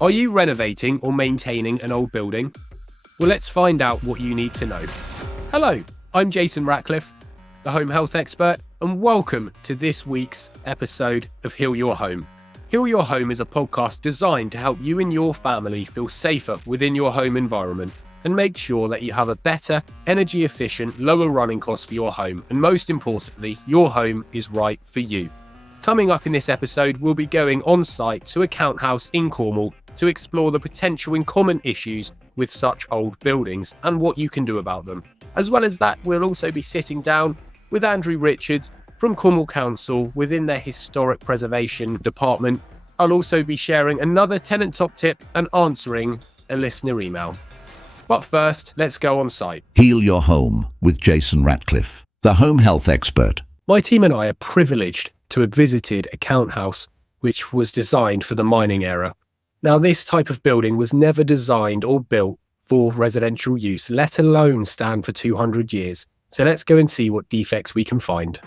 Are you renovating or maintaining an old building? Well, let's find out what you need to know. Hello, I'm Jason Ratcliffe, the home health expert, and welcome to this week's episode of Heal Your Home. Heal Your Home is a podcast designed to help you and your family feel safer within your home environment and make sure that you have a better, energy efficient, lower running cost for your home, and most importantly, your home is right for you. Coming up in this episode, we'll be going on site to a count house in Cornwall to explore the potential and common issues with such old buildings and what you can do about them. As well as that, we'll also be sitting down with Andrew Richards from Cornwall Council within their Historic Preservation Department. I'll also be sharing another tenant top tip and answering a listener email. But first, let's go on site. Heal Your Home with Jason Ratcliffe, the home health expert. My team and I are privileged to have visited a count house which was designed for the mining era. Now, this type of building was never designed or built for residential use, let alone stand for 200 years. So let's go and see what defects we can find.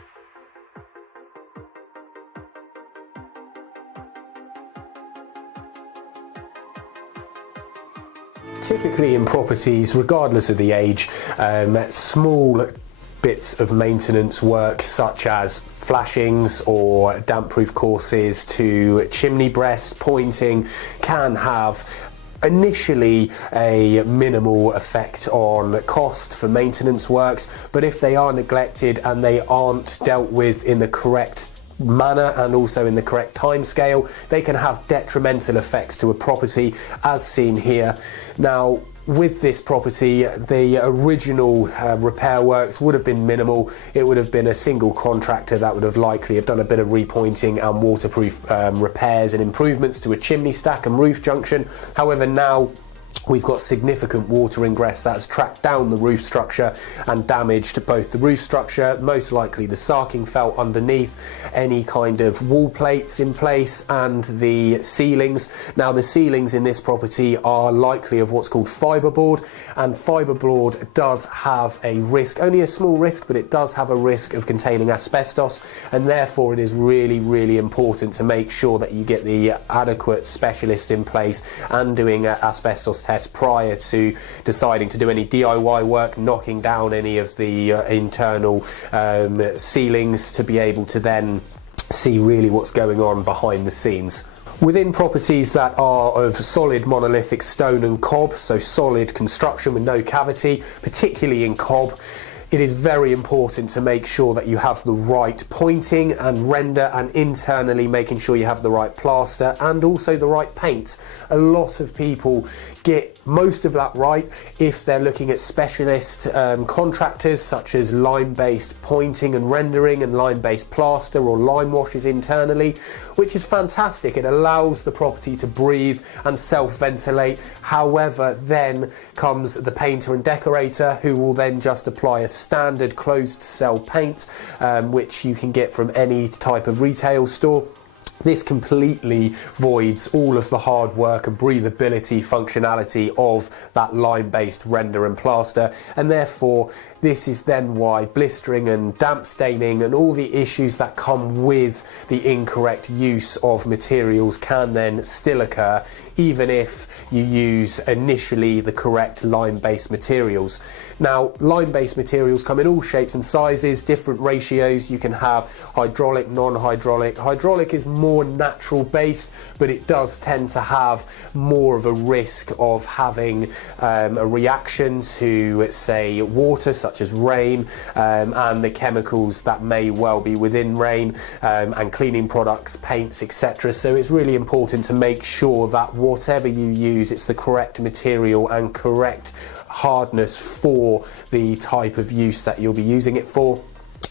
Typically in properties, regardless of the age, small bits of maintenance work such as flashings or damp-proof courses to chimney breast pointing can have initially a minimal effect on cost for maintenance works, but if they are neglected and they aren't dealt with in the correct manner and also in the correct time scale, they can have detrimental effects to a property, as seen here. Now, with this property, the original repair works would have been minimal. It would have been a single contractor that would have likely have done a bit of repointing and waterproof repairs and improvements to a chimney stack and roof junction. However, now we've got significant water ingress that's tracked down the roof structure and damaged both the roof structure, most likely the sarking felt underneath, any kind of wall plates in place, and the ceilings. Now, the ceilings in this property are likely of what's called fiberboard, and fiberboard does have a risk, only a small risk, but it does have a risk of containing asbestos, and therefore it is really, really important to make sure that you get the adequate specialists in place and doing asbestos tests prior to deciding to do any DIY work, knocking down any of the internal ceilings to be able to then see really what's going on behind the scenes. Within properties that are of solid monolithic stone and cob, so solid construction with no cavity, particularly in cob, it is very important to make sure that you have the right pointing and render, and internally making sure you have the right plaster and also the right paint. A lot of people get most of that right if they're looking at specialist contractors such as lime-based pointing and rendering and lime-based plaster or lime washes internally, which is fantastic. It allows the property to breathe and self-ventilate. However, then comes the painter and decorator who will then just apply a standard closed cell paint, which you can get from any type of retail store. This completely voids all of the hard work and breathability functionality of that lime-based render and plaster, and therefore this is then why blistering and damp staining and all the issues that come with the incorrect use of materials can then still occur, even if you use initially the correct lime-based materials. Now, lime-based materials come in all shapes and sizes, different ratios. You can have hydraulic, non-hydraulic. Hydraulic is more natural based, but it does tend to have more of a risk of having a reaction to, say, water such as rain, and the chemicals that may well be within rain, and cleaning products, paints, etc. So it's really important to make sure that whatever you use, it's the correct material and correct hardness for the type of use that you'll be using it for.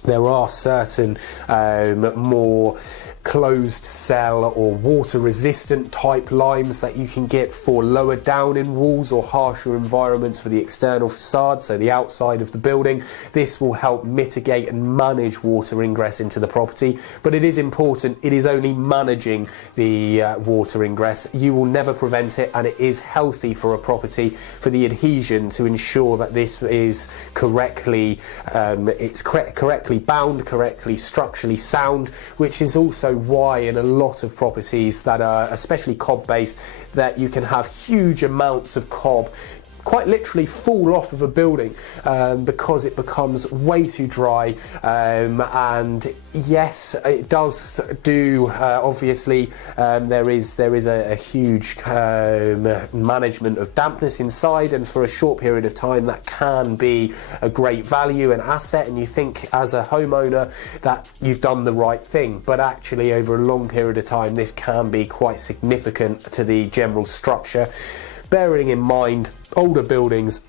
There are certain more closed cell or water resistant type limes that you can get for lower down in walls or harsher environments for the external facade, so the outside of the building. This will help mitigate and manage water ingress into the property, but it is important, it is only managing the water ingress. You will never prevent it, and it is healthy for a property correctly ensure that this is correctly correctly bound, correctly structurally sound, which is also why in a lot of properties that are especially cob based, that you can have huge amounts of cob quite literally fall off of a building because it becomes way too dry, and yes, it does do obviously there is a huge management of dampness inside, and for a short period of time that can be a great value and asset, and you think as a homeowner that you've done the right thing, but actually over a long period of time this can be quite significant to the general structure. Bearing in mind, older buildings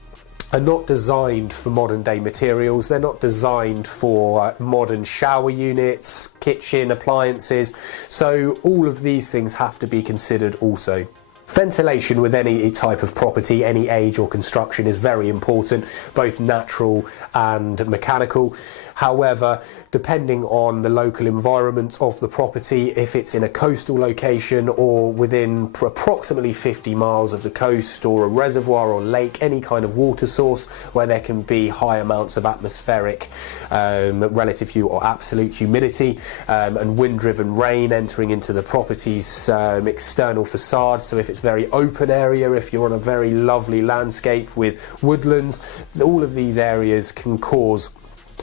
are not designed for modern day materials. They're not designed for modern shower units, kitchen appliances. So all of these things have to be considered also. Ventilation with any type of property, any age or construction, is very important, both natural and mechanical. However, depending on the local environment of the property, if it's in a coastal location or within approximately 50 miles of the coast or a reservoir or lake, any kind of water source where there can be high amounts of atmospheric relative or absolute humidity and wind-driven rain entering into the property's external facade. So if it's very open area, if you're on a very lovely landscape with woodlands, all of these areas can cause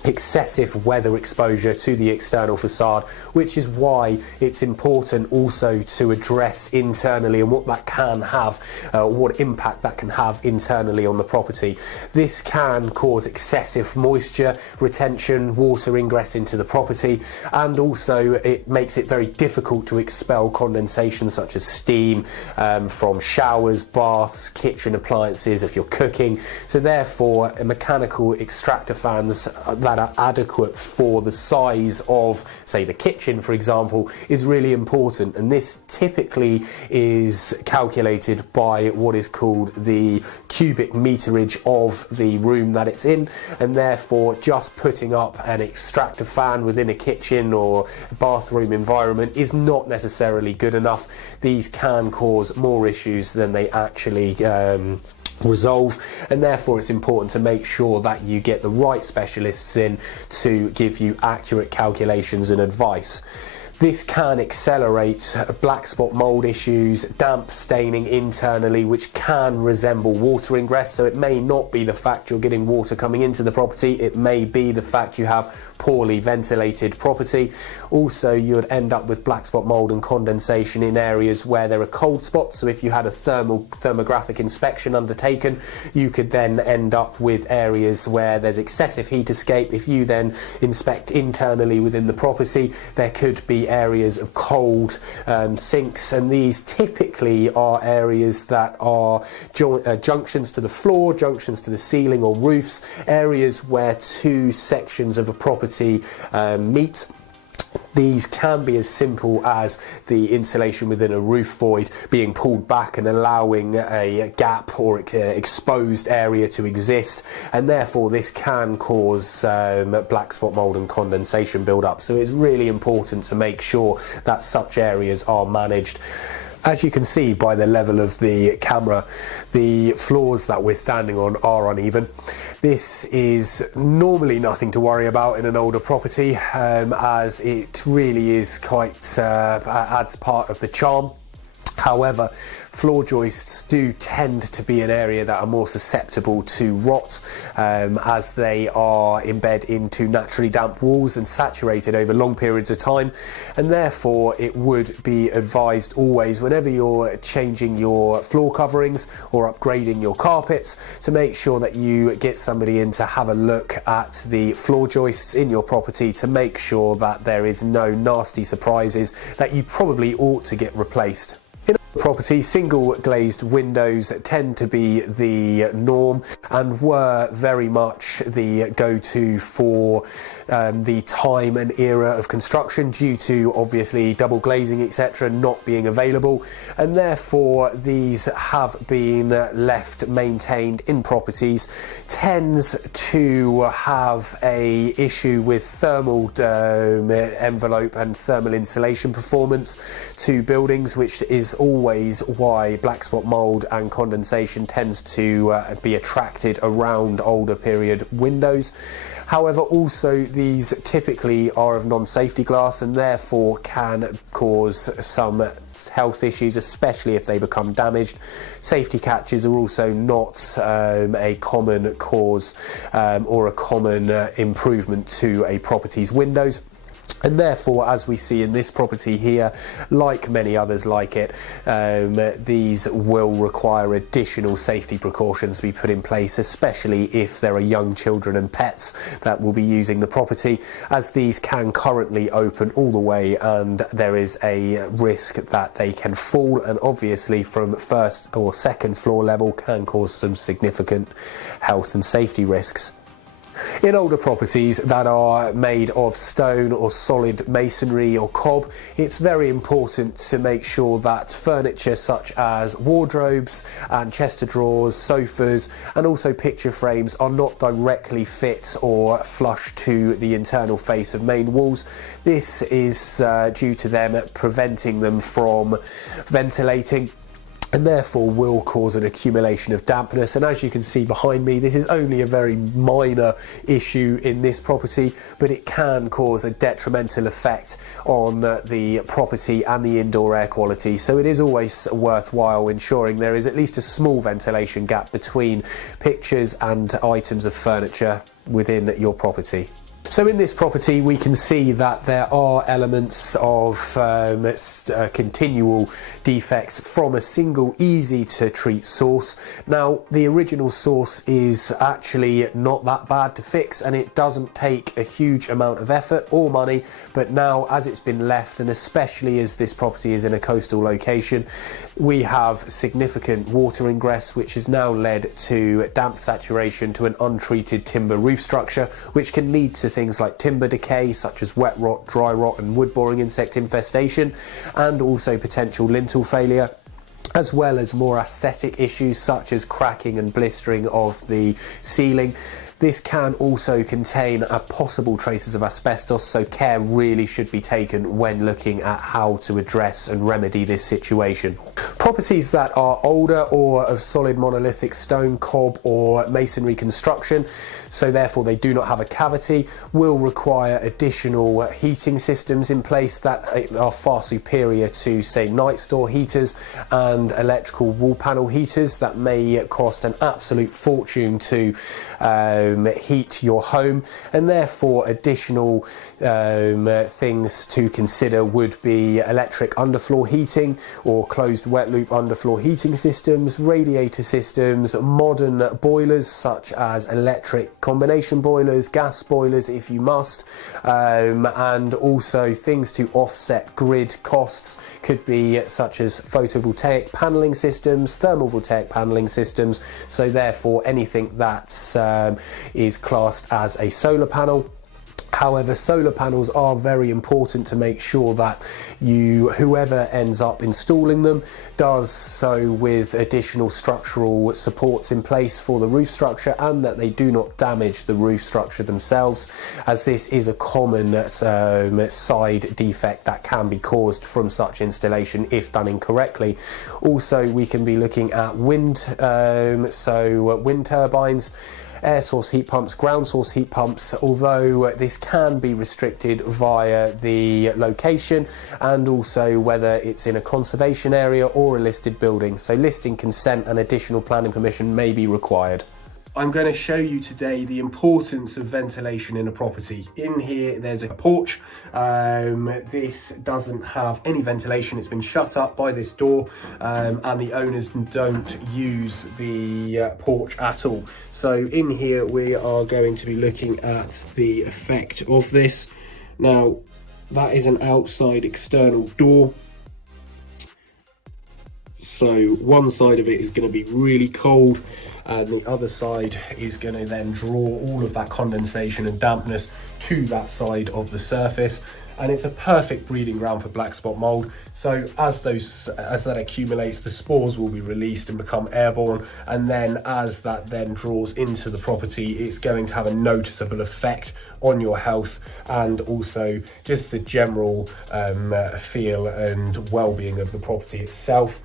excessive weather exposure to the external facade, which is why it's important also to address internally and what that can have, what impact that can have internally on the property. This can cause excessive moisture retention, water ingress into the property, and also it makes it very difficult to expel condensation such as steam from showers, baths, kitchen appliances if you're cooking. So therefore mechanical extractor fans that are adequate for the size of, say, the kitchen, for example, is really important, and this typically is calculated by what is called the cubic meterage of the room that it's in, and therefore just putting up an extractor fan within a kitchen or bathroom environment is not necessarily good enough. These can cause more issues than they actually resolve, and therefore it's important to make sure that you get the right specialists in to give you accurate calculations and advice. This can accelerate black spot mold issues, damp staining internally, which can resemble water ingress. So it may not be the fact you're getting water coming into the property, it may be the fact you have poorly ventilated property. Also, you'd end up with black spot mold and condensation in areas where there are cold spots. So if you had a thermographic inspection undertaken, you could then end up with areas where there's excessive heat escape. If you then inspect internally within the property, there could be areas of cold sinks, and these typically are areas that are junctions to the floor, junctions to the ceiling or roofs, areas where two sections of a property meet. These can be as simple as the insulation within a roof void being pulled back and allowing a gap or exposed area to exist, and therefore this can cause black spot mold and condensation build up. So it's really important to make sure that such areas are managed. As you can see by the level of the camera, the floors that we're standing on are uneven. This is normally nothing to worry about in an older property, as it really is quite adds part of the charm. However, floor joists do tend to be an area that are more susceptible to rot, as they are embedded into naturally damp walls and saturated over long periods of time, and therefore it would be advised always, whenever you're changing your floor coverings or upgrading your carpets, to make sure that you get somebody in to have a look at the floor joists in your property to make sure that there is no nasty surprises that you probably ought to get replaced. Property, single glazed windows tend to be the norm and were very much the go-to for the time and era of construction, due to obviously double glazing etc. not being available, and therefore these have been left maintained in properties. Tends to have a issue with thermal envelope and thermal insulation performance to buildings, which is all always why black spot mould and condensation tends to be attracted around older period windows. However, also these typically are of non-safety glass and therefore can cause some health issues, especially if they become damaged. Safety catches are also not a common cause or a common improvement to a property's windows. And therefore, as we see in this property here, like many others like it, these will require additional safety precautions to be put in place, especially if there are young children and pets that will be using the property, as these can currently open all the way and there is a risk that they can fall, and obviously from first or second floor level can cause some significant health and safety risks. In older properties that are made of stone or solid masonry or cob, it's very important to make sure that furniture such as wardrobes and chest of drawers, sofas and also picture frames are not directly fit or flush to the internal face of main walls. This is due to them preventing them from ventilating, and therefore will cause an accumulation of dampness. And as you can see behind me, this is only a very minor issue in this property, but it can cause a detrimental effect on the property and the indoor air quality. So it is always worthwhile ensuring there is at least a small ventilation gap between pictures and items of furniture within your property. So in this property we can see that there are elements of continual defects from a single easy to treat source. Now the original source is actually not that bad to fix and it doesn't take a huge amount of effort or money, but now as it's been left, and especially as this property is in a coastal location, we have significant water ingress which has now led to damp saturation to an untreated timber roof structure, which can lead to things like timber decay such as wet rot, dry rot and wood boring insect infestation, and also potential lintel failure, as well as more aesthetic issues such as cracking and blistering of the ceiling. This can also contain possible traces of asbestos, so care really should be taken when looking at how to address and remedy this situation. Properties that are older or of solid monolithic stone, cob or masonry construction, so therefore they do not have a cavity, will require additional heating systems in place that are far superior to, say, night store heaters and electrical wall panel heaters that may cost an absolute fortune to heat your home. And therefore additional things to consider would be electric underfloor heating or closed wet loop underfloor heating systems, radiator systems, modern boilers such as electric combination boilers, gas boilers if you must, and also things to offset grid costs could be such as photovoltaic panelling systems, thermal voltaic panelling systems, so therefore anything that is classed as a solar panel. However, solar panels are very important to make sure that whoever ends up installing them does so with additional structural supports in place for the roof structure, and that they do not damage the roof structure themselves, as this is a common side defect that can be caused from such installation if done incorrectly. Also, we can be looking at wind turbines, air source heat pumps, ground source heat pumps, although this can be restricted via the location and also whether it's in a conservation area or a listed building. So listing consent and additional planning permission may be required. I'm going to show you today the importance of ventilation in a property. In here there's a porch. This doesn't have any ventilation, it's been shut up by this door, and the owners don't use the porch at all. So in here we are going to be looking at the effect of this. Now that is an outside external door, so one side of it is going to be really cold and the other side is going to then draw all of that condensation and dampness to that side of the surface. and it's a perfect breeding ground for black spot mold. So as that accumulates, the spores will be released and become airborne, and then as that then draws into the property, it's going to have a noticeable effect on your health and also just the general feel and well-being of the property itself.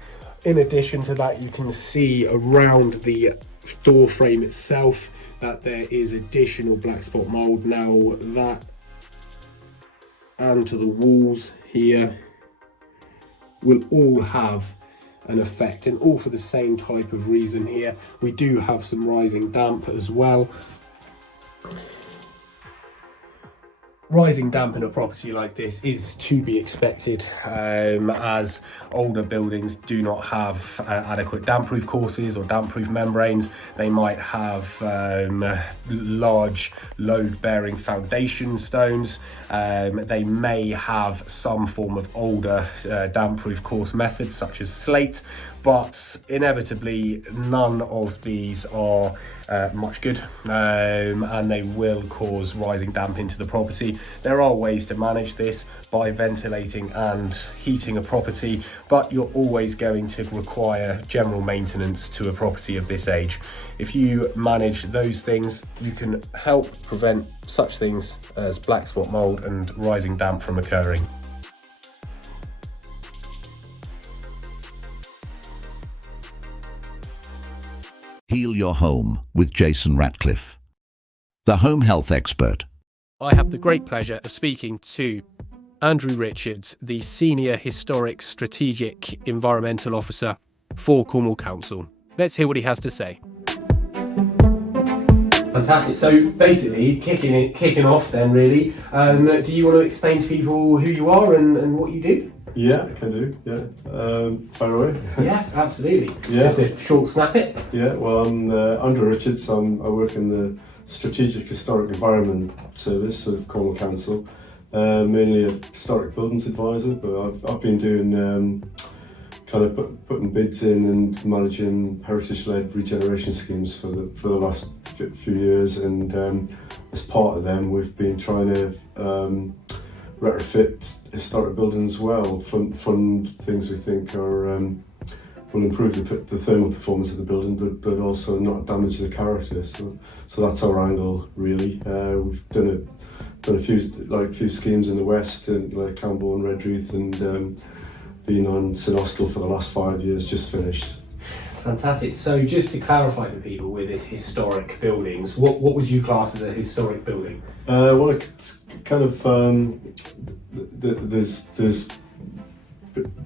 In addition to that, you can see around the door frame itself that there is additional black spot mold. Now that, and to the walls here, will all have an effect, and all for the same type of reason here. We do have some rising damp as well. Rising damp in a property like this is to be expected, as older buildings do not have adequate damp-proof courses or damp-proof membranes. They might have large load-bearing foundation stones. They may have some form of older damp-proof course methods such as slate, but inevitably none of these are much good, and they will cause rising damp into the property. There are ways to manage this by ventilating and heating a property, but you're always going to require general maintenance to a property of this age. If you manage those things, you can help prevent such things as black spot mold and rising damp from occurring. Heal your home with Jason Ratcliffe, the home health expert. I have the great pleasure of speaking to Andrew Richards, the Senior Historic Strategic Environmental Officer for Cornwall Council. Let's hear what he has to say. Fantastic. So basically, kicking off then really, do you want to explain to people who you are and what you do? Yeah, I can do, yeah. Fire away. Yeah, absolutely. Yeah. Just a short snippet. Yeah, well, I'm Andrew Richards. I work in the Strategic Historic Environment Service of Cornwall Council, mainly a historic buildings advisor, but I've been doing kind of putting bids in and managing heritage-led regeneration schemes for the last few years, and as part of them we've been trying to retrofit historic buildings well, fund things we think are will improve the thermal performance of the building, but also not damage the character. So that's our angle really. We've done a few schemes in the west, and like Campbell and Redruth, and been on St Austell for the last 5 years, just finished. Fantastic. So just to clarify for people with this historic buildings, what would you class as a historic building? Well, it's kind of there's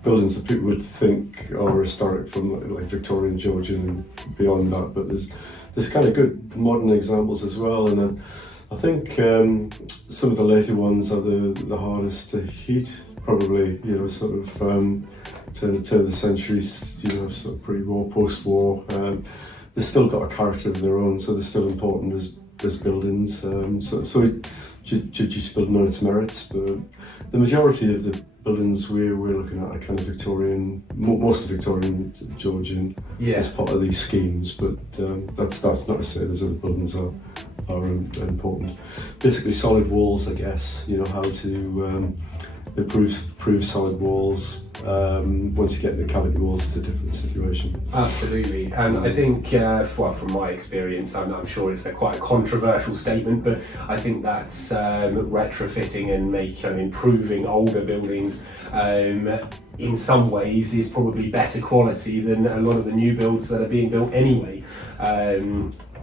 buildings that people would think are historic from like Victorian, Georgian and beyond that, but there's kind of good modern examples as well, and I think some of the later ones are the hardest to heat, probably, you know, sort of turn of the century, you know, sort of pre-war, post-war. They've still got a character of their own, so they're still important as buildings. So we judge building on its merits, but the majority of the buildings we're looking at are kind of Victorian, mostly Victorian, Georgian, as part of these schemes. But that's not to say there's other buildings are important. Basically, solid walls, I guess. You know, how to improve solid walls. Once you get into cavity walls, it's a different situation. Absolutely, and I think, from my experience, I'm sure it's quite a controversial statement, but I think that retrofitting and improving older buildings in some ways is probably better quality than a lot of the new builds that are being built anyway.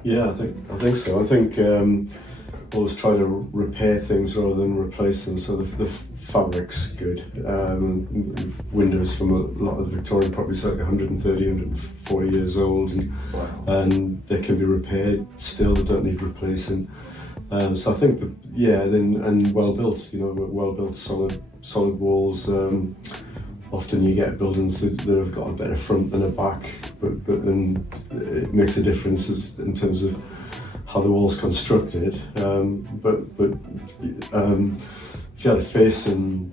Yeah, I think so. I think always try to repair things rather than replace them. So the fabric's good. Windows from a lot of the Victorian properties are like 130, 140 years old, and they can be repaired still. They don't need replacing. So I think and well built. You know, well built, solid walls. Often you get buildings that have got a better front than a back, but it makes a difference in terms of how the wall's constructed. If you had a facing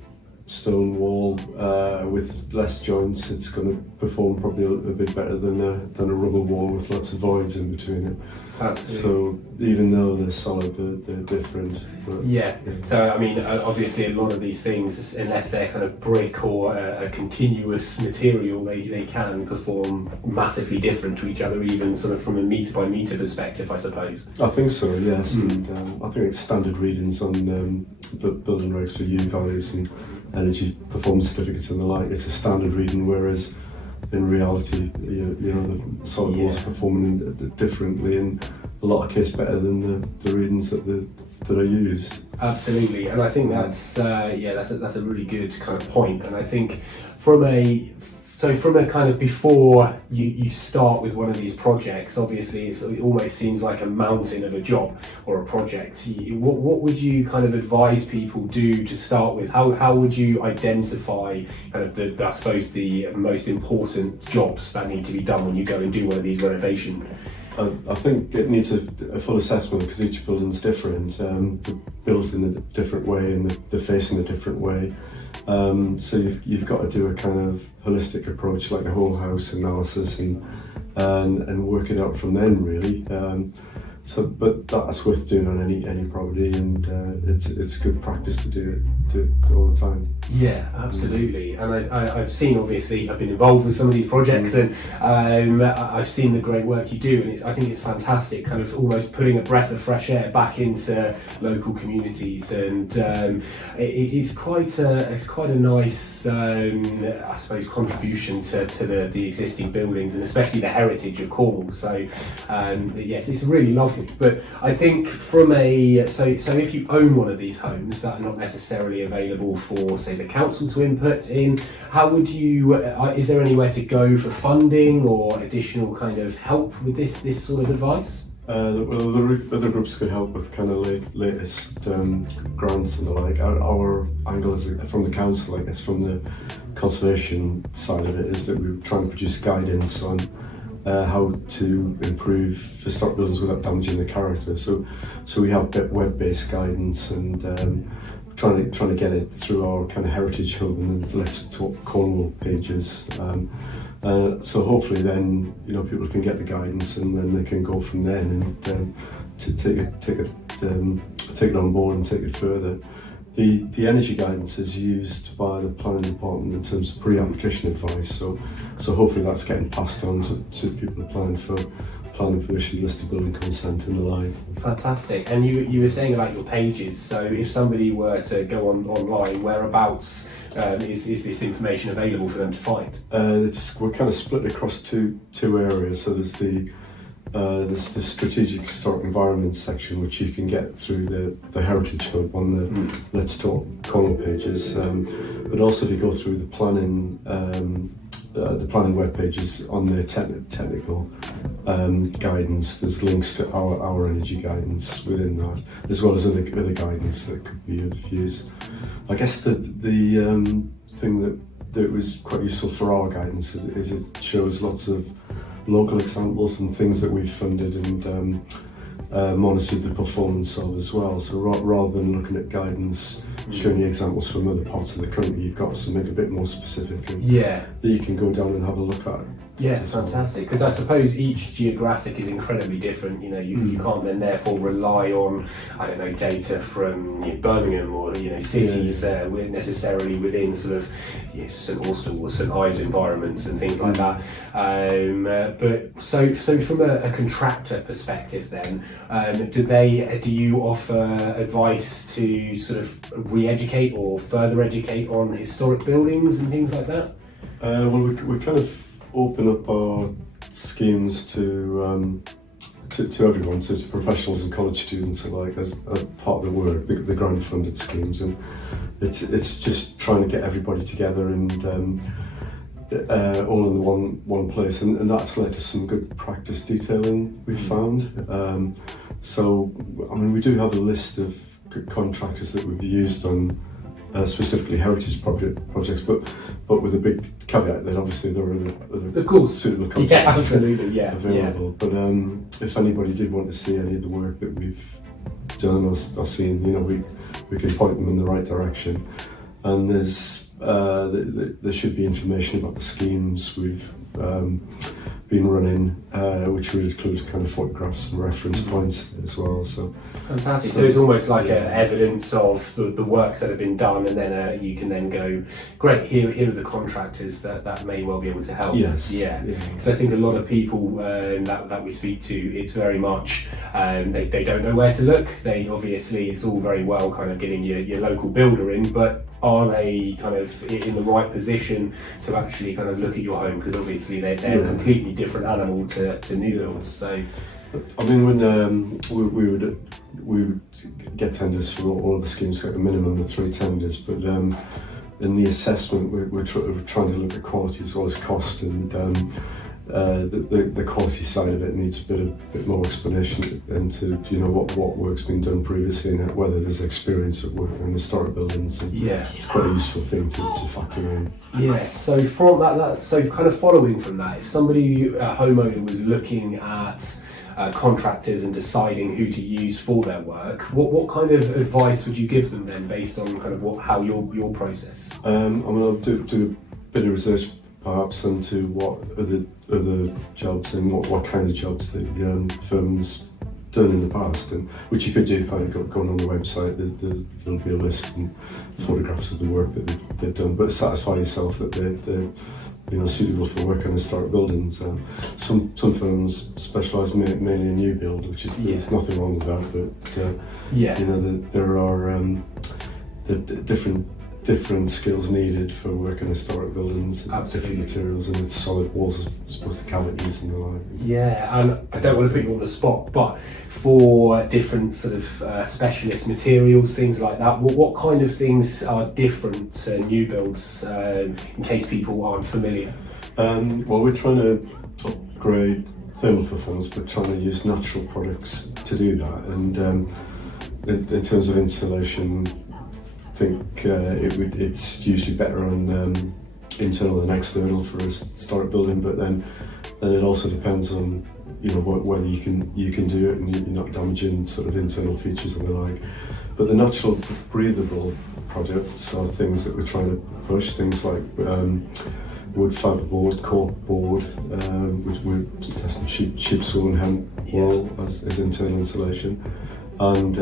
stone wall with less joints, it's going to perform probably a bit better than a rubble wall with lots of voids in between it. Absolutely. So even though they're solid, they're different. But, yeah. So I mean, obviously, a lot of these things, unless they're kind of brick or a continuous material, they can perform massively different to each other, even sort of from a metre by metre perspective, I suppose. I think so, yes. And I think it's standard readings on building regs for U values and energy performance certificates and the like. It's a standard reading, whereas in reality, you know, the solid walls are performing differently, and a lot of cases better than the readings that are used. Absolutely, and I think that's a really good kind of point. And I think from a kind of before you start with one of these projects, obviously it almost seems like a mountain of a job or a project. What would you kind of advise people do to start with? How would you identify kind of the most important jobs that need to be done when you go and do one of these renovations? I think it needs a full assessment because each building's different. They're built in a different way and they're facing a different way. So you've got to do a kind of holistic approach, like a whole house analysis, and work it out from then, really. But that's worth doing on any property, and it's good practice to do it all the time. Yeah, absolutely. And I've seen, obviously, I've been involved with some of these projects, and I've seen the great work you do, and I think it's fantastic, kind of almost putting a breath of fresh air back into local communities, and it's quite a nice, I suppose, contribution to the existing buildings, and especially the heritage of Cornwall. So yes, it's really lovely. But I think from so if you own one of these homes that are not necessarily available for, say, the council to input in, how would you? Is there anywhere to go for funding or additional kind of help with this sort of advice? Well, the other groups could help with kind of latest grants and the like. Our angle is from the council, I guess, from the conservation side of it, is that we're trying to produce guidance on how to improve historic buildings without damaging the character. So we have web-based guidance, and trying to get it through our kind of heritage hub and the Let's Talk Cornwall pages. So hopefully then, you know, people can get the guidance and then they can go from then and to take it on board and take it further. The energy guidance is used by the planning department in terms of pre-application advice. So hopefully that's getting passed on to people applying for planning permission, listed building consent and the like. Fantastic. And you were saying about your pages. So if somebody were to go online, whereabouts is this information available for them to find? We're kind of split across two areas. So there's the strategic historic environment section, which you can get through the Heritage Hub on the Let's Talk Cornwall pages. But also if you go through the planning web pages on the technical guidance, there's links to our energy guidance within that, as well as other guidance that could be of use. I guess the thing that was quite useful for our guidance is it shows lots of local examples and things that we've funded and monitored the performance of as well. So rather than looking at guidance showing you examples from other parts of the country, you've got something a bit more specific that you can go down and have a look at. Yeah, it's fantastic, because I suppose each geographic is incredibly different. You know, you can't then therefore rely on, I don't know, data from Birmingham or cities necessarily within sort of St Austell or St Ives environments and things like that. But so from a contractor perspective, then do you offer advice to sort of re-educate or further educate on historic buildings and things like that? Well, we kind of open up our schemes to everyone, to professionals and college students alike, as part of the work, the grant funded schemes, and it's just trying to get everybody together and all in one place, and that's led to some good practice detailing we've found. So I mean, we do have a list of good contractors that we've used on specifically heritage projects, but with a big caveat that obviously there are other of course suitable contractors available. But if anybody did want to see any of the work that we've done or seen, we can point them in the right direction. and there should be information about the schemes we've been running, which would include kind of photographs and reference points as well. So fantastic. So it's almost like evidence of the works that have been done, and then you can then go, great, here are the contractors that may well be able to help. Yes. Yeah. Because I think a lot of people that we speak to, it's very much they don't know where to look. They obviously, it's all very well kind of getting your local builder in, but are they kind of in the right position to actually kind of look at your home? Because obviously they're a completely different animal to new builds. So, I mean, when we would get tenders for all the schemes, got a minimum of 3 tenders, but in the assessment we're trying to look at quality as well as cost, and the quality side of it needs a bit more explanation into what work's been done previously and whether there's experience at work in historic buildings. And it's quite a useful thing to factor in. Yeah. So from that, so kind of following from that, if somebody, a homeowner, was looking at contractors and deciding who to use for their work, what kind of advice would you give them then, based on kind of how your process? I mean, I'll do a bit of research perhaps into what other jobs and what kind of jobs the firm's done in the past, and which you could do by going on the website. There'll be a list and photographs of the work that they've done, but satisfy yourself that they're suitable for work on historic buildings. Some firms specialise mainly in new build, which is there's nothing wrong with that, but there are different skills needed for working in historic buildings, different materials, and it's solid walls as opposed to cavities and the like. Yeah, and I don't want to put you on the spot, but for different sort of specialist materials, things like that, what kind of things are different to new builds, in case people aren't familiar? Well, we're trying to upgrade thermal performance, but trying to use natural products to do that, and in terms of insulation, I think it's usually better on internal than external for a historic building, but then it also depends on whether you can do it and you're not damaging sort of internal features and the like. But the natural breathable products are things that we're trying to push, things like wood fibre board, cork board, we're testing sheep's wool and hemp wool as internal insulation, and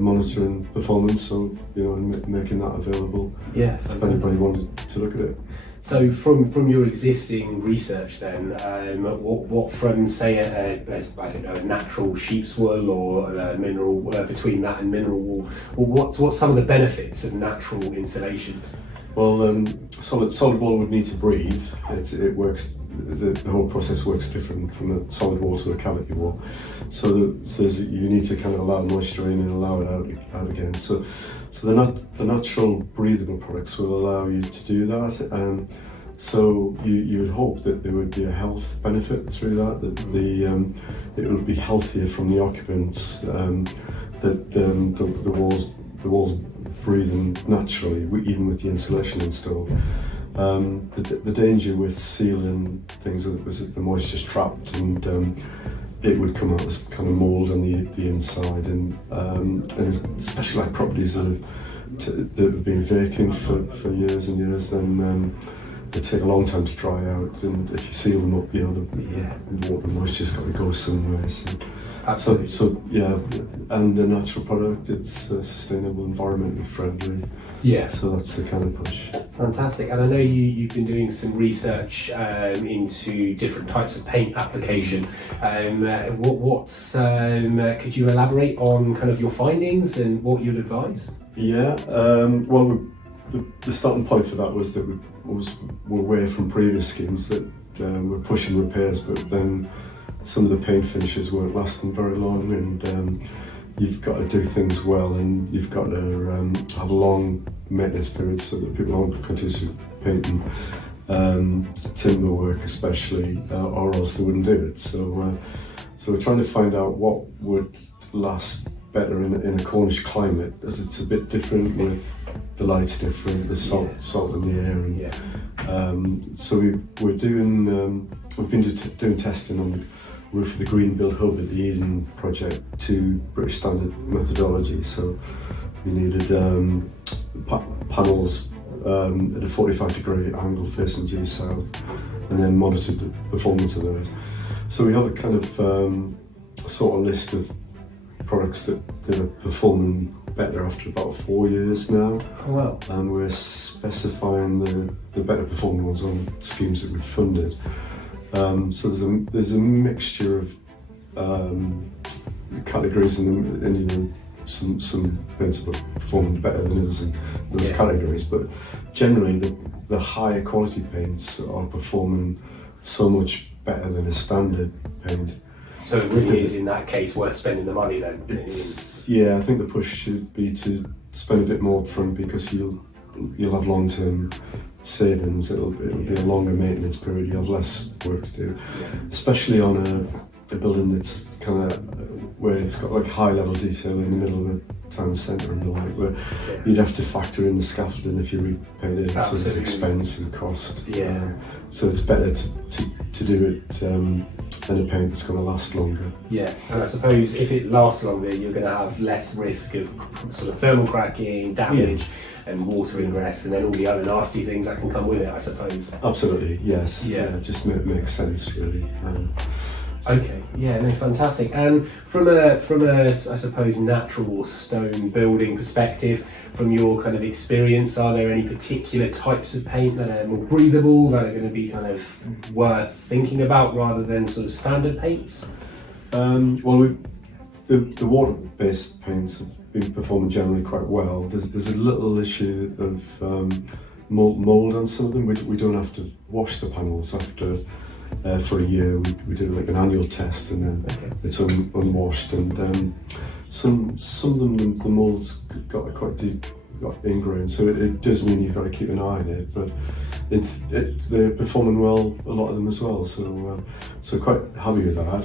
monitoring performance, so making that available if anybody wanted to look at it. So from your existing research then, what from say a natural sheep's wool or mineral, between that and mineral wool, what's some of the benefits of natural insulations? Well, solid wool would need to breathe. It works. The whole process works different from a solid wall to a cavity wall. So you need to kind of allow moisture in and allow it out again. So the natural breathable products will allow you to do that. So you would hope that there would be a health benefit through that. It would be healthier from the occupants. That the walls breathing naturally, even with the insulation installed. The danger with sealing things was that the moisture's trapped, and it would come out as kind of mould on the inside, and especially like properties that have been vacant for years and years, then they take a long time to dry out, and if you seal them up, the water moisture's got to go somewhere. So and the natural product, it's sustainable, environmentally friendly. Yeah. So that's the kind of push. Fantastic. And I know you've been doing some research into different types of paint application. Could you elaborate on kind of your findings and what you'd advise? Yeah. Well, the starting point for that was that we're away from previous schemes that were pushing repairs, but then some of the paint finishes weren't lasting very long, and you've got to do things well, and you've got to have long maintenance periods so that people aren't continuously painting timber work especially, or else they wouldn't do it. So we're trying to find out what would last better in a Cornish climate, as it's a bit different with the light's different, the salt in the air, and so we've been doing testing on the roof of the Green Build Hub at the Eden project to British standard methodology. So we needed panels at a 45-degree angle facing due south, and then monitored the performance of those. So we have a kind of sort of list of products that are performing better after about 4 years now. Oh, wow. And we're specifying the better performing ones on schemes that we've funded. So there's a mixture of categories and you know, some paints are performing better than others in those categories, but generally the higher quality paints are performing so much better than a standard paint. So it really is in that case worth spending the money then? Yeah, I think the push should be to spend a bit more upfront, because you'll have long-term savings. It'll be a longer maintenance period. You'll have less work to do, especially on a building that's kind of where it's got like high level detail in the middle of a town centre and the like, where you'd have to factor in the scaffolding if you repaint it. So there's expense and cost. So it's better to do it in a paint that's going to last longer. Yeah, and I suppose if it lasts longer, you're going to have less risk of sort of thermal cracking, damage, and water ingress, and then all the other nasty things that can come with it, I suppose. Absolutely, yes. Yeah, it just makes sense, really. Okay, yeah, no, fantastic. And from a, I suppose, natural or stone building perspective, from your kind of experience, are there any particular types of paint that are more breathable, that are going to be kind of worth thinking about rather than sort of standard paints? Well, the water-based paints have been performing generally quite well. There's a little issue of mould on some of them. We don't have to wash the panels after. For a year, we do like an annual test, and then it's unwashed, and some of them the mold's got quite deep ingrained, so it does mean you've got to keep an eye on it. But they're performing well, a lot of them as well. So quite happy with that.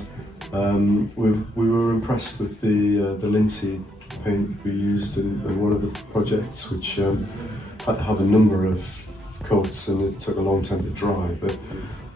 We were impressed with the linseed paint we used in one of the projects, which have a number of coats, and it took a long time to dry, but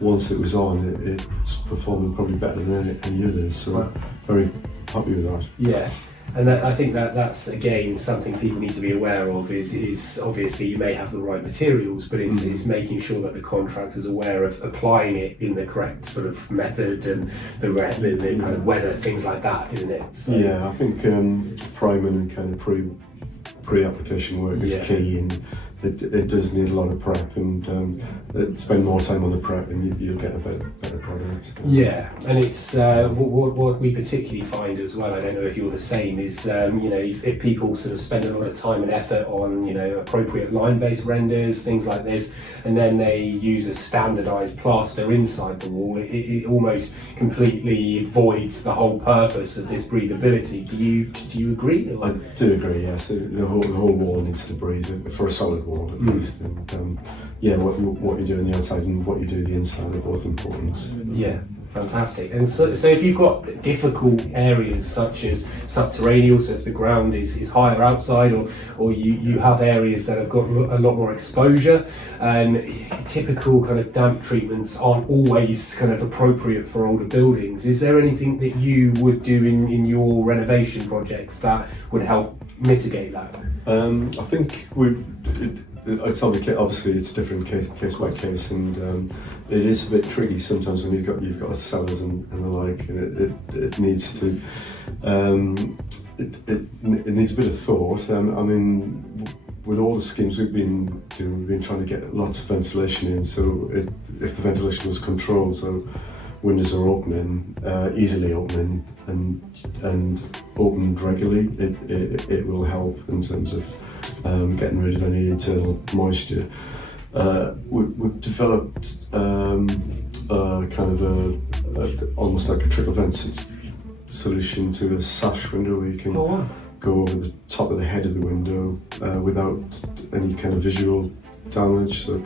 once it was on, it's performing probably better than any others, so very happy with that. Yeah, and I think that's again something people need to be aware of, is obviously you may have the right materials, but it's making sure that the contractor's aware of applying it in the correct sort of method and the kind of weather, things like that, isn't it? So, yeah, I think priming and kind of pre-application work is key, and it does need a lot of prep, and spend more time on the prep, and you'll get a better product. Yeah, and it's what we particularly find as well, I don't know if you're the same, is if people sort of spend a lot of time and effort on appropriate line-based renders, things like this, and then they use a standardised plaster inside the wall, it almost completely voids the whole purpose of this breathability. Do you agree? I do agree. Yes, the whole wall needs to breathe, for a solid wall at least, and what you do on the outside and what you do on the inside are both important. Yeah, fantastic. And so if you've got difficult areas such as subterranean, so if the ground is higher outside, or you have areas that have got a lot more exposure, typical kind of damp treatments aren't always kind of appropriate for older buildings. Is there anything that you would do in your renovation projects that would help mitigate that? I think it's obviously it's different case by case, and it is a bit tricky sometimes when you've got cellars and the like, and it needs to it needs a bit of thought. I mean, with all the schemes we've been doing, we've been trying to get lots of ventilation in. So if the ventilation was controlled, so windows are opening, easily opening, and opened regularly, it will help in terms of getting rid of any internal moisture. We've developed kind of almost like a trickle vent solution to a sash window, where you can go over the top of the head of the window without any kind of visual damage. So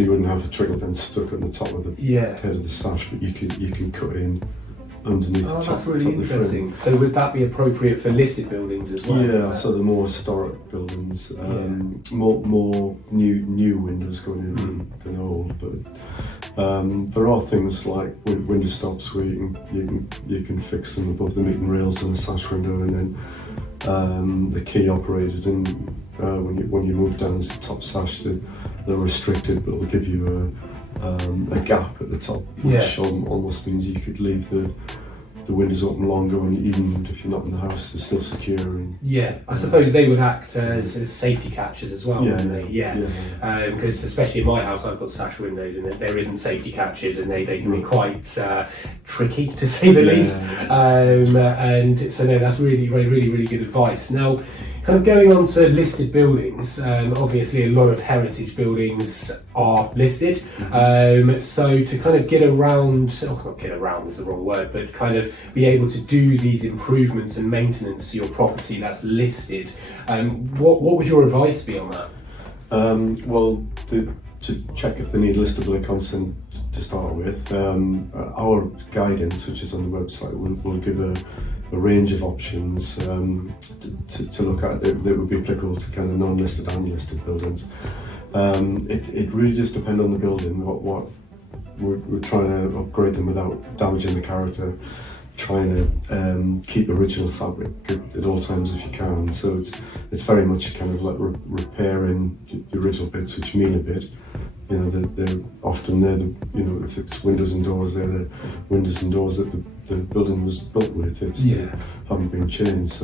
you wouldn't have a trickle vent stuck on the top of the head of the sash, but you can cut in underneath the top. That's really interesting. So would that be appropriate for listed buildings as well? Yeah, so the more historic buildings, more new windows going in than old, but There are things like window stops where you can fix them above the meeting rails in the sash window, and then the key operated, and when you move down to the top sash, they're restricted, but it'll give you a gap at the top, which almost means you could leave the windows open longer, when even if you're not in the house, they're still secure. And, I suppose they would act as safety catches as well, wouldn't they? Because especially in my house, I've got sash windows and there isn't safety catches, and they can be quite tricky, to say the least. And so no, that's really good advice. Now, kind of going on to listed buildings, obviously a lot of heritage buildings are listed. So to kind of get around, not get around is the wrong word, but kind of be able to do these improvements and maintenance to your property that's listed, what would your advice be on that? Well, to check if they need listability consent to start with, our guidance, which is on the website, will give a range of options to look at that would be applicable to kind of non-listed and listed buildings. It really does depend on the building. What we're trying to upgrade them without damaging the character, trying to keep original fabric at all times if you can. So it's very much kind of like repairing the original bits which mean a bit. You know, they're often if it's windows and doors, they're the windows and doors that the building was built with. Haven't been changed.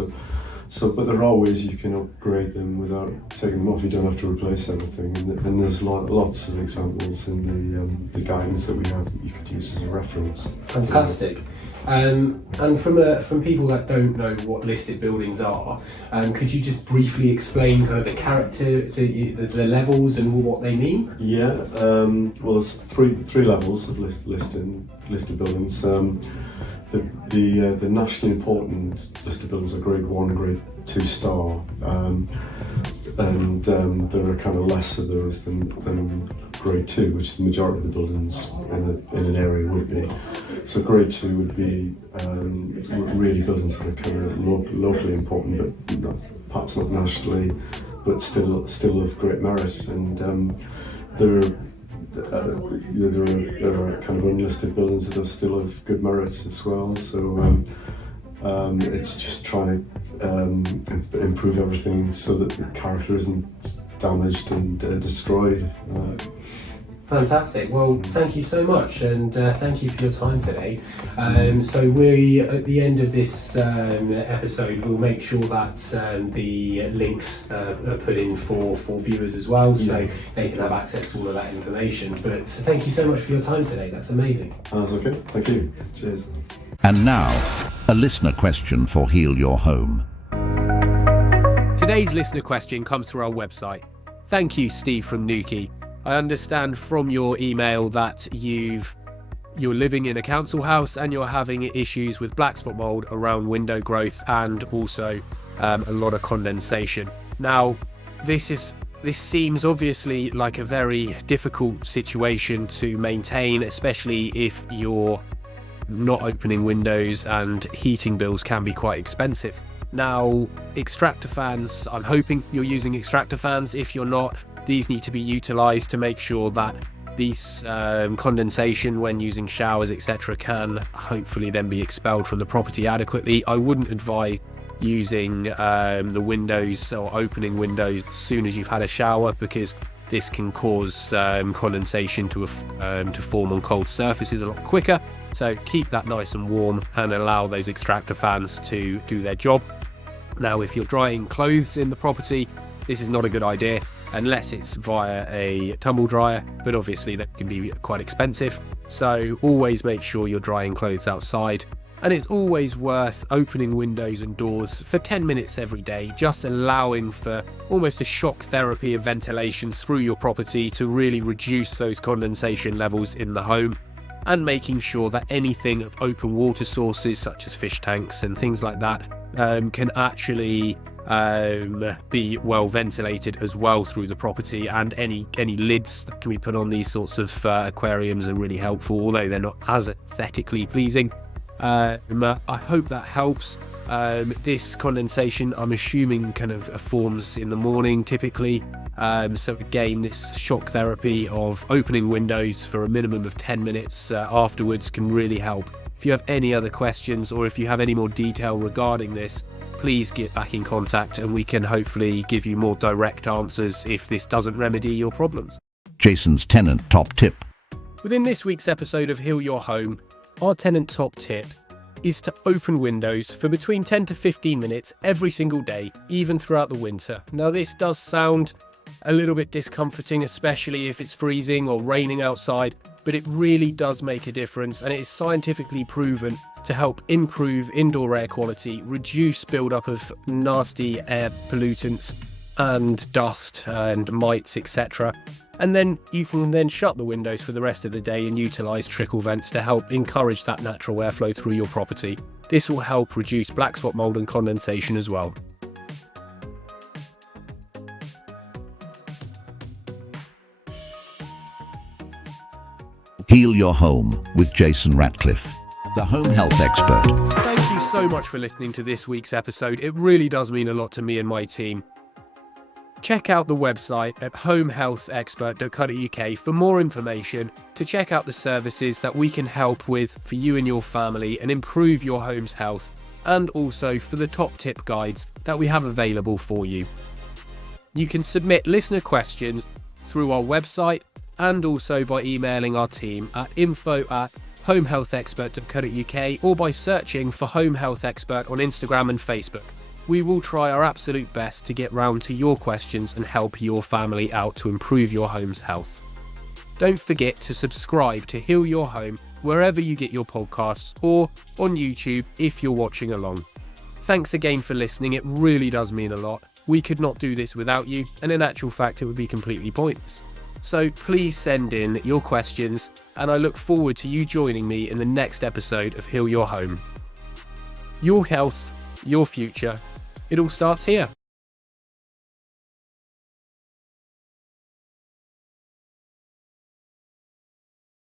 So, but there are ways you can upgrade them without taking them off. You don't have to replace everything. And there's lots of examples in the guidance that we have that you could use as a reference. Fantastic. And from people that don't know what listed buildings are, could you just briefly explain kind of the character, the levels and what they mean? Well, there's three levels of listed buildings. The nationally important listed buildings are grade 1, grade 2 star, and there are kind of less of those than grade 2, which the majority of the buildings in an area would be. So grade 2 would be really buildings that are kind of locally important, but perhaps not nationally, but still of great merit. And there are kind of unlisted buildings that are still of good merit as well. So it's just trying to improve everything so that the character isn't damaged and destroyed. Fantastic. Well, thank you so much, and thank you for your time today. So we, at the end of this episode, we'll make sure that the links are put in for viewers as well, so they can have access to all of that information. But thank you so much for your time today. That's amazing. That's okay. Thank you. Cheers. And now, a listener question for Heal Your Home. Today's listener question comes through our website. Thank you, Steve from Newquay. I understand from your email that you're living in a council house and you're having issues with black spot mold around window growth and also a lot of condensation. Now, this seems obviously like a very difficult situation to maintain, especially if you're not opening windows, and heating bills can be quite expensive. Now, extractor fans, I'm hoping you're using extractor fans. If you're not, these need to be utilised to make sure that these condensation when using showers, etc., can hopefully then be expelled from the property adequately. I wouldn't advise using the windows or opening windows as soon as you've had a shower, because this can cause condensation to form on cold surfaces a lot quicker. So keep that nice and warm and allow those extractor fans to do their job. Now, if you're drying clothes in the property, this is not a good idea unless it's via a tumble dryer, but obviously that can be quite expensive. So always make sure you're drying clothes outside, and it's always worth opening windows and doors for 10 minutes every day, just allowing for almost a shock therapy of ventilation through your property to really reduce those condensation levels in the home, and making sure that anything of open water sources such as fish tanks and things like that can actually be well ventilated as well through the property. And any lids that can be put on these sorts of aquariums are really helpful, although they're not as aesthetically pleasing. I hope that helps. This condensation, I'm assuming, kind of forms in the morning typically, So again, this shock therapy of opening windows for a minimum of 10 minutes afterwards can really help. If you have any other questions or if you have any more detail regarding this, please get back in contact and we can hopefully give you more direct answers if this doesn't remedy your problems. Jason's tenant top tip. Within this week's episode of Heal Your Home, our tenant top tip is to open windows for between 10 to 15 minutes every single day, even throughout the winter. Now, this does sound a little bit discomforting, especially if it's freezing or raining outside, but it really does make a difference, and it is scientifically proven to help improve indoor air quality, reduce buildup of nasty air pollutants and dust and mites, etc. And then you can then shut the windows for the rest of the day and utilise trickle vents to help encourage that natural airflow through your property. This will help reduce black spot mould and condensation as well. Heal Your Home with Jason Ratcliffe, the home health expert. Thank you so much for listening to this week's episode. It really does mean a lot to me and my team. Check out the website at homehealthexpert.co.uk for more information, to check out the services that we can help with for you and your family and improve your home's health, and also for the top tip guides that we have available for you. You can submit listener questions through our website and also by emailing our team at info@homehealthexpert.co.uk or by searching for Home Health Expert on Instagram and Facebook. We will try our absolute best to get round to your questions and help your family out to improve your home's health. Don't forget to subscribe to Heal Your Home wherever you get your podcasts or on YouTube if you're watching along. Thanks again for listening, it really does mean a lot. We could not do this without you, and in actual fact it would be completely pointless. So please send in your questions, and I look forward to you joining me in the next episode of Heal Your Home. Your health, your future, it all starts here.